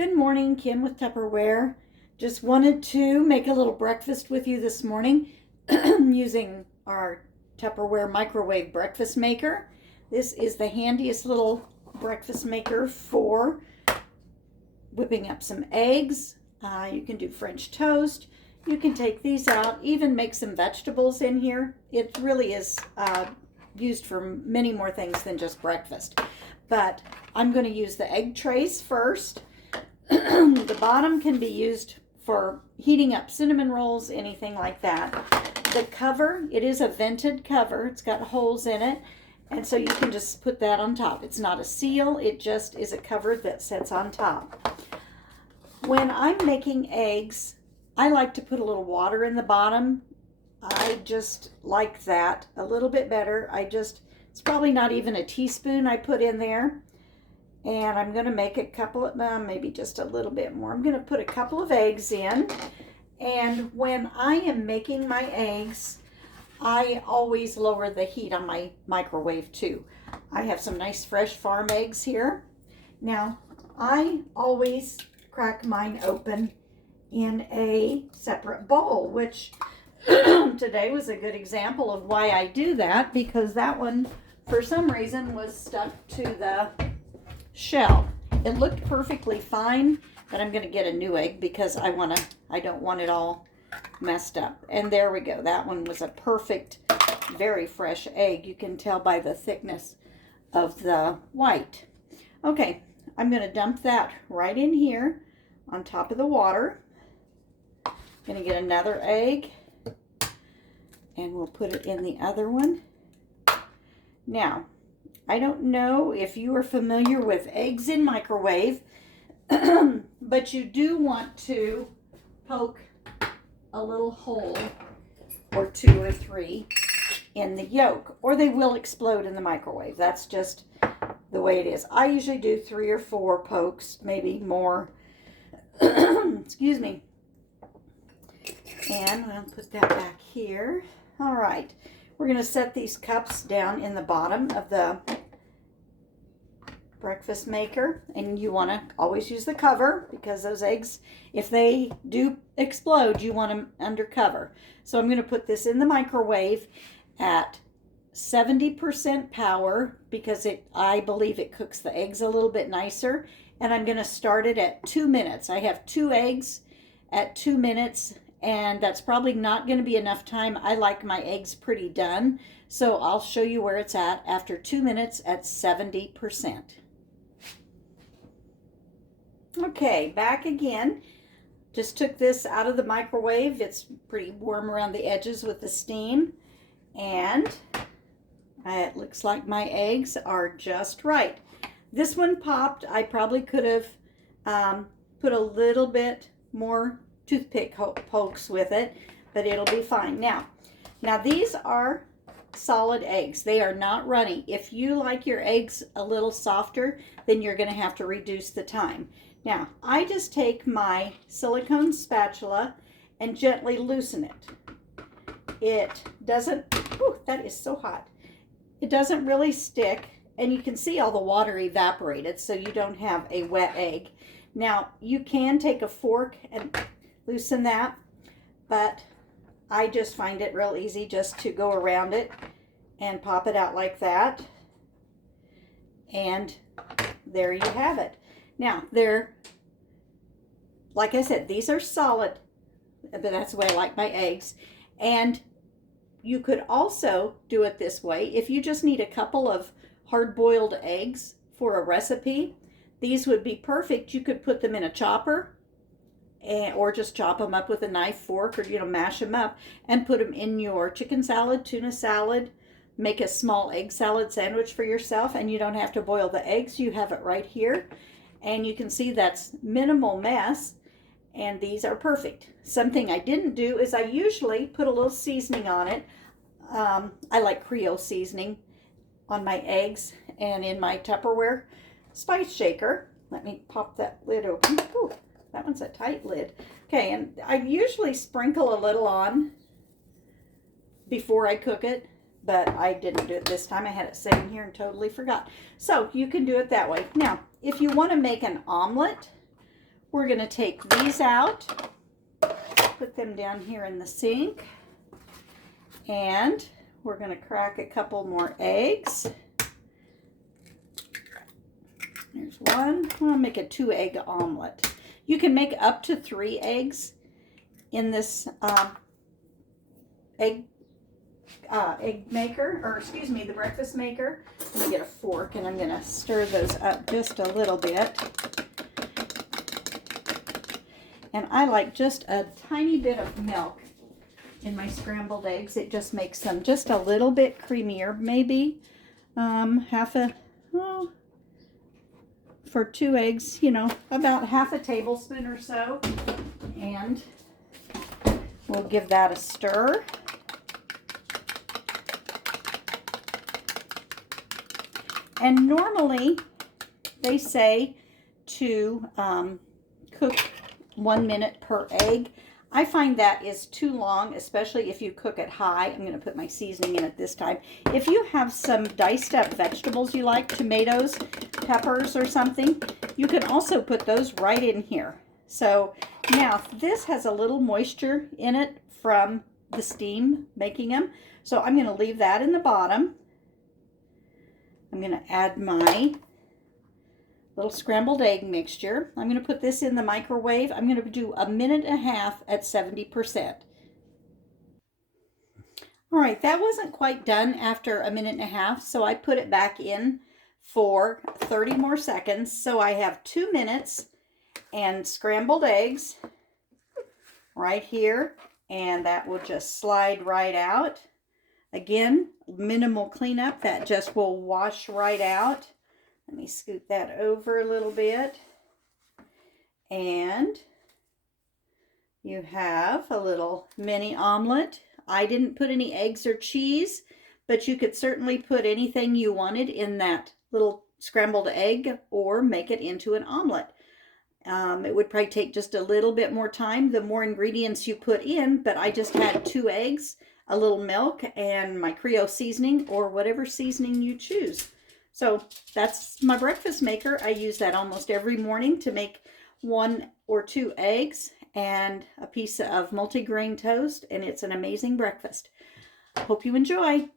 Good morning, Kim with Tupperware. Just wanted to make a little breakfast with you this morning using our Tupperware microwave breakfast maker. This is the handiest little breakfast maker for whipping up some eggs. You can do French toast. You can take these out, even make some vegetables in here. It really is used for many more things than just breakfast. But I'm going to use the egg trays first. The bottom can be used for heating up cinnamon rolls, anything like that. The cover, it is a vented cover. It's got holes in it, and so you can just put that on top. It's not a seal, it just is a cover that sits on top. When I'm making eggs, I like to put a little water in the bottom. I just like that a little bit better. It's probably not even a teaspoon I put in there. And I'm going to make a couple of, maybe just a little bit more. I'm going to put a couple of eggs in. And when I am making my eggs, I always lower the heat on my microwave too. I have some nice fresh farm eggs here. Now, I always crack mine open in a separate bowl, which today was a good example of why I do that, because that one, for some reason, was stuck to the shell. It looked perfectly fine, but I'm going to get a new egg because I don't want it all messed up. And there we go. That one was a perfect, very fresh egg. You can tell by the thickness of the white. Okay, I'm going to dump that right in here on top of the water. Going to get another egg, and we'll put it in the other one. Now, I don't know if you are familiar with eggs in microwave, but you do want to poke a little hole or 2 or 3 in the yolk, or they will explode in the microwave. That's just the way it is. I usually do 3 or 4 pokes, maybe more. Excuse me. And I'll put that back here. All right. We're going to set these cups down in the bottom of the breakfast maker, and you want to always use the cover because those eggs, if they do explode, you want them under cover. So I'm going to put this in the microwave at 70% power because I believe it cooks the eggs a little bit nicer, and I'm going to start it at 2 minutes. I have 2 eggs at 2 minutes, and that's probably not going to be enough time. I like my eggs pretty done, so I'll show you where it's at after 2 minutes at 70%. Okay, back again. Just took this out of the microwave. It's pretty warm around the edges with the steam, and it looks like my eggs are just right. This one popped. I probably could have put a little bit more toothpick pokes with it, but it'll be fine. Now these are solid eggs. They are not runny. If you like your eggs a little softer, then you're going to have to reduce the time. Now, I just take my silicone spatula and gently loosen it. It doesn't, that is so hot. It doesn't really stick, and you can see all the water evaporated, so you don't have a wet egg. Now, you can take a fork and loosen that, but I just find it real easy just to go around it and pop it out like that. And there you have it. Now, like I said, these are solid, but that's the way I like my eggs. And you could also do it this way. If you just need a couple of hard-boiled eggs for a recipe, these would be perfect. You could put them in a chopper, or just chop them up with a knife, fork, or mash them up and put them in your chicken salad, tuna salad. Make a small egg salad sandwich for yourself, and you don't have to boil the eggs. You have it right here, and you can see that's minimal mess, and these are perfect. Something I didn't do is I usually put a little seasoning on it. I like Creole seasoning on my eggs and in my Tupperware spice shaker. Let me pop that lid open. Ooh, that one's a tight lid. Okay, and I usually sprinkle a little on before I cook it, but I didn't do it this time. I had it sitting here and totally forgot. So you can do it that way. Now, if you want to make an omelet We're going to take these out, put them down here in the sink, and we're going to crack a couple more eggs. There's one. I'll make a 2-egg omelet. You can make up to 3 eggs in this egg maker, or excuse me, the breakfast maker. Let me get a fork and I'm going to stir those up just a little bit. And I like just a tiny bit of milk in my scrambled eggs. It just makes them just a little bit creamier. Maybe for 2 eggs, you know, about half a tablespoon or so. And we'll give that a stir. And normally they say to cook 1 minute per egg. I find that is too long, especially if you cook it high. I'm going to put my seasoning in it this time. If you have some diced up vegetables you like, tomatoes, peppers or something, you can also put those right in here. So now this has a little moisture in it from the steam making them. So I'm going to leave that in the bottom. I'm going to add my little scrambled egg mixture. I'm going to put this in the microwave. I'm going to do 1.5 minutes at 70%. All right, that wasn't quite done after 1.5 minutes, so I put it back in for 30 more seconds. So I have 2 minutes and scrambled eggs right here, and that will just slide right out. Again, minimal cleanup, that just will wash right out. Let me scoot that over a little bit. And you have a little mini omelet. I didn't put any eggs or cheese, but you could certainly put anything you wanted in that little scrambled egg or make it into an omelet. It would probably take just a little bit more time the more ingredients you put in, but I just had 2 eggs, a little milk, and my Creole seasoning or whatever seasoning you choose. So that's my breakfast maker. I use that almost every morning to make 1 or 2 eggs and a piece of multigrain toast, and it's an amazing breakfast. Hope you enjoy.